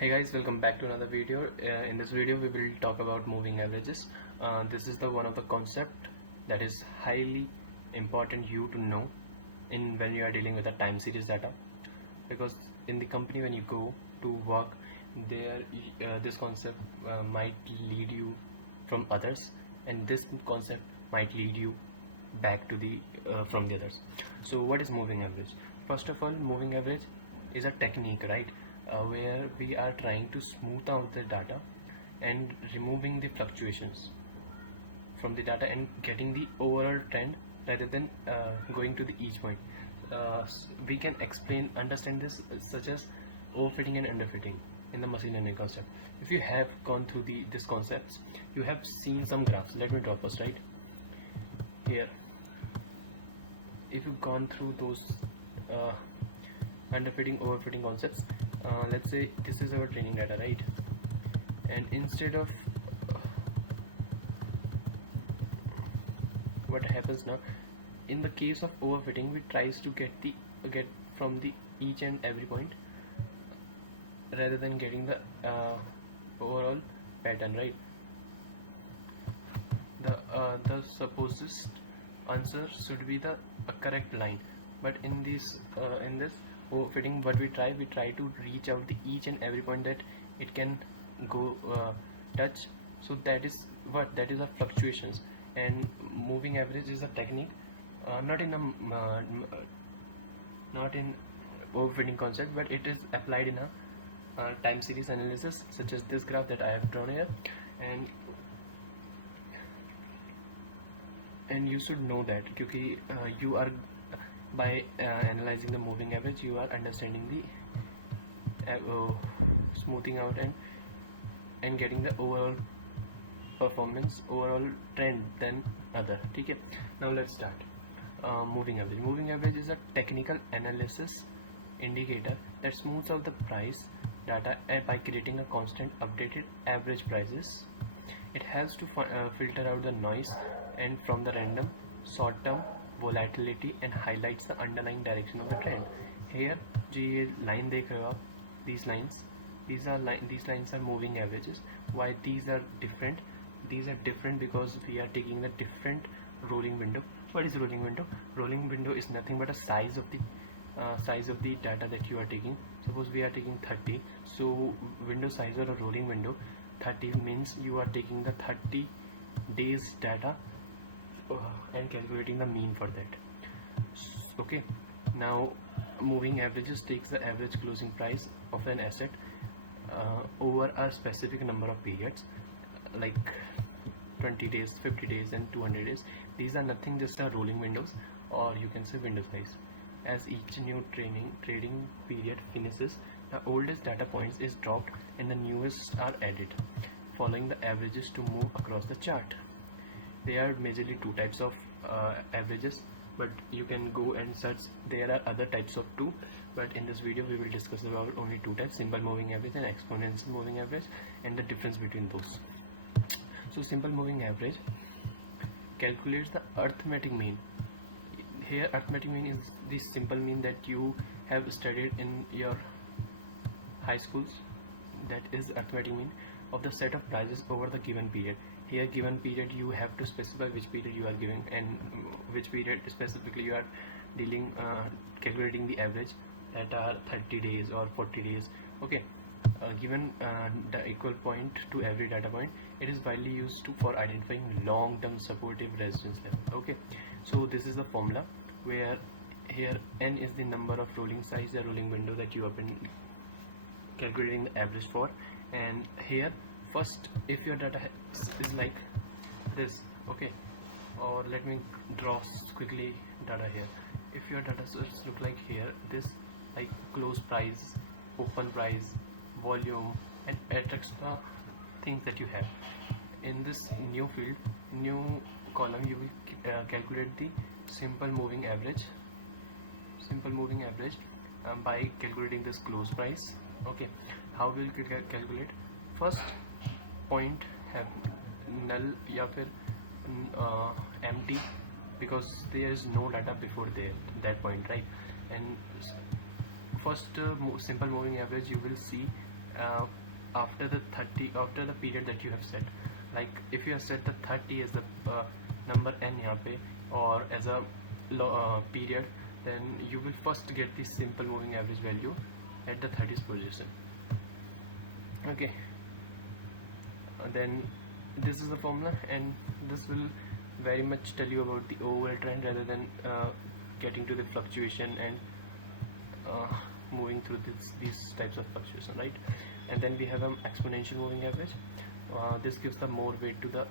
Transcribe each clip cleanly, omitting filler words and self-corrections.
Hey guys, welcome back to another video. In this video we will talk about moving averages. This is the one of the concept that is highly important you to know in when you are dealing with a time series data, because in the company when you go to work there, this concept might lead you from others, and this concept might lead you back to the from the others. So what is moving average? First of all, moving average is a technique, right? Where we are trying to smooth out the data and removing the fluctuations from the data and getting the overall trend rather than going to the each point. We can understand this such as overfitting and underfitting in the machine learning concept. If you have gone through this concepts, you have seen some graphs. Let me draw first, right here. If you've gone through those underfitting, overfitting concepts, let's say this is our training data, right? And instead of what happens now, in the case of overfitting, we tries to get from the each and every point rather than getting the overall pattern, right? The supposed answer should be the correct line, but in this overfitting, what we try to reach out the each and every point that it can go touch. So that is a fluctuations, and moving average is a technique, not in overfitting concept, but it is applied in a time series analysis such as this graph that I have drawn here. And you should know that because you are by analyzing the moving average, you are understanding the smoothing out and getting the overall performance, overall trend than other. Okay, now let's start. Moving average is a technical analysis indicator that smooths out the price data by creating a constant updated average prices. It helps to filter out the noise and from the random short-term volatility and highlights the underlying direction of the trend. Here जो ये line देख रहे हो आप, these lines are moving averages. Why these are different? These are different because we are taking the different rolling window. What is rolling window? Rolling window is nothing but a size of the data that you are taking. Suppose we are taking 30, so window size or a rolling window 30 means you are taking the 30 days data and calculating the mean for that. Okay, now moving averages takes the average closing price of an asset over a specific number of periods, like 20 days, 50 days and 200 days. These are nothing, just a rolling windows, or you can say window size. As each new trading period finishes, the oldest data points is dropped and the newest are added, following the averages to move across the chart. There are majorly two types of averages, but you can go and search. There are other types of two, but in this video we will discuss about only two types: simple moving average and exponential moving average, and the difference between those. So simple moving average calculates the arithmetic mean. Here arithmetic mean is the simple mean that you have studied in your high schools. That is arithmetic mean of the set of prices over the given period. Here given period, you have to specify which period you are giving and which period specifically you are dealing calculating the average, that are 30 days or 40 days. Okay, given the equal point to every data point, it is widely used for identifying long-term supportive resistance level. Okay, so this is the formula where here n is the number of rolling size, the rolling window that you have been calculating the average for. And here first, if your data is like this, okay, or let me draw quickly data here. If your data source look like here, this like close price, open price, volume and extra things that you have in this new field, new column, you will calculate the simple moving average by calculating this close price. Okay, how will you calculate? First point have null या फिर empty, because there is no data before that point, right? And first simple moving average, you will see uh, after the period that you have set. Like if you have set the 30 as the number n यहाँ पे or as a period, then you will first get the simple moving average value at the 30th position. Okay, then this is the formula, and this will very much tell you about the overall trend rather than getting to the fluctuation and moving through these types of fluctuation, right? And then we have an exponential moving average. This gives the more weight to the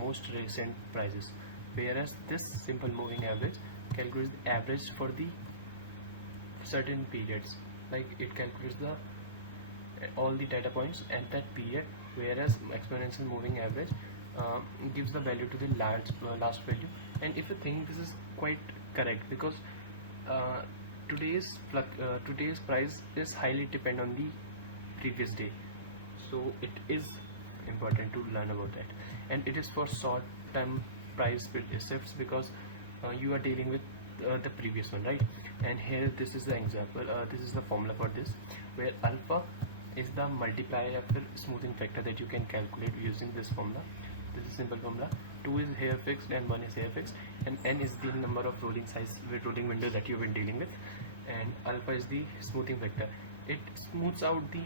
most recent prices, whereas this simple moving average calculates the average for the certain periods. Like it calculates the all the data points at that period, whereas exponential moving average gives the value to the last value. And if you think this is quite correct, because uh, today's price is highly depend on the previous day, so it is important to learn about that. And it is for short term price shifts, because you are dealing with the previous one, right? And here this is the example, this is the formula for this, where alpha is the multiplier after smoothing factor that you can calculate using this formula. This is simple formula. 2 is here fixed and 1 is here fixed, and n is the number of rolling windows that you've been dealing with, and alpha is the smoothing factor. It smooths out the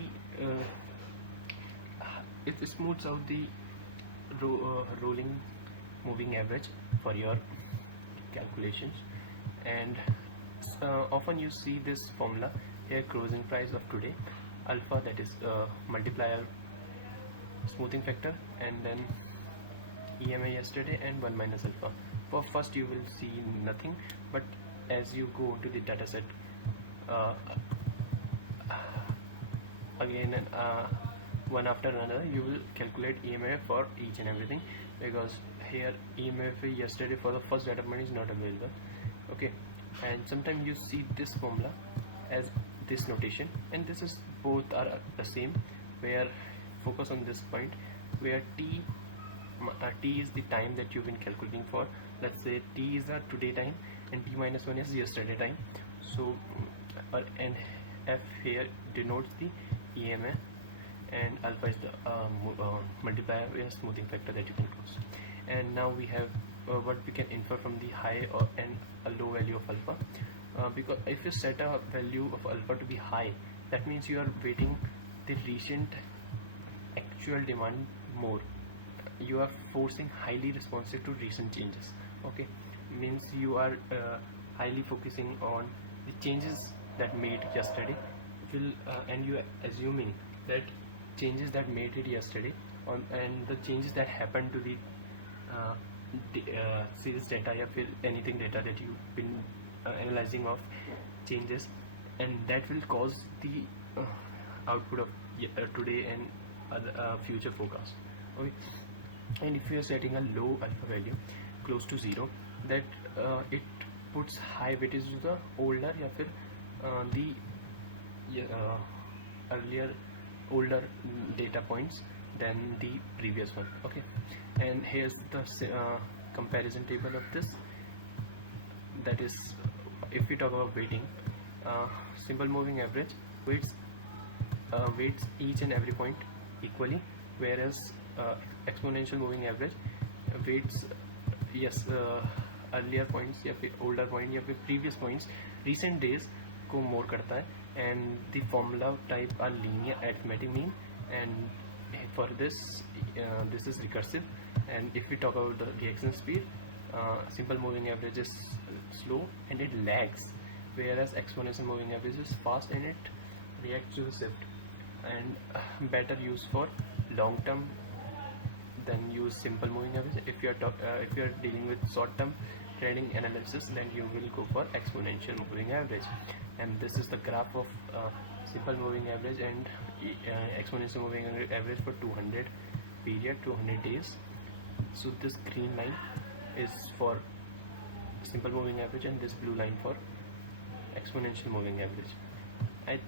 rolling moving average for your calculations. And often you see this formula here: closing price of today, alpha, that is multiplier smoothing factor, and then EMA yesterday, and 1 minus alpha. For first you will see nothing, but as you go to the data set again and one after another, you will calculate EMA for each and everything, because here EMA yesterday for the first data point is not available. Okay, and sometimes you see this formula as this notation, and this is both are the same, where focus on this point where t is the time that you've been calculating for. Let's say t is the today time and t minus 1 is yesterday time. So and f here denotes the EMA, and alpha is the multiplier or smoothing factor that you can close. And now we have what we can infer from the high and a low value of alpha, because if you set a value of alpha to be high, that means you are weighting the recent actual demand more. You are forcing highly responsive to recent changes. Okay, means you are highly focusing on the changes that made yesterday, and you are assuming that changes that made it yesterday and the changes that happened to the series data or anything data that you've been analyzing of changes, and that will cause the output of today and other future forecast. Okay, and if you are setting a low alpha value close to 0, that it puts high weightage to the older the earlier older data points than the previous one. Okay, and here's the comparison table of this. That is, if we talk about weighting, simple moving average weights each and every point equally, whereas exponential moving average weights earlier points या फिर older point या फिर previous points recent days को more करता है. And the formula type are linear arithmetic mean, and for this this is recursive. And if we talk about the reaction speed, simple moving average is slow and it lags, whereas exponential moving average is fast and it reacts to the shift, and better use for long term than use simple moving average. If you are dealing with short term trading analysis, then you will go for exponential moving average. And this is the graph of simple moving average and exponential moving average for 200 period, 200 days. So this green line is for simple moving average and this blue line for exponential moving average. I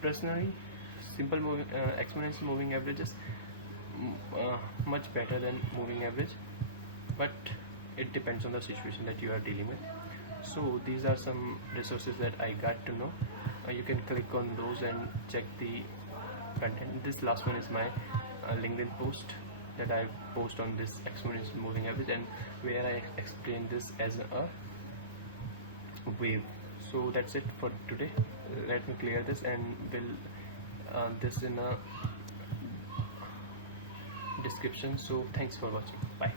personally, exponential moving average is much better than moving average, but it depends on the situation that you are dealing with. So these are some resources that I got to know. You can click on those and check the content. This last one is my LinkedIn post that I post on this exponential moving average, and where I explain this as a wave. So that's it for today. Let me clear this and will this in a description. So thanks for watching. Bye.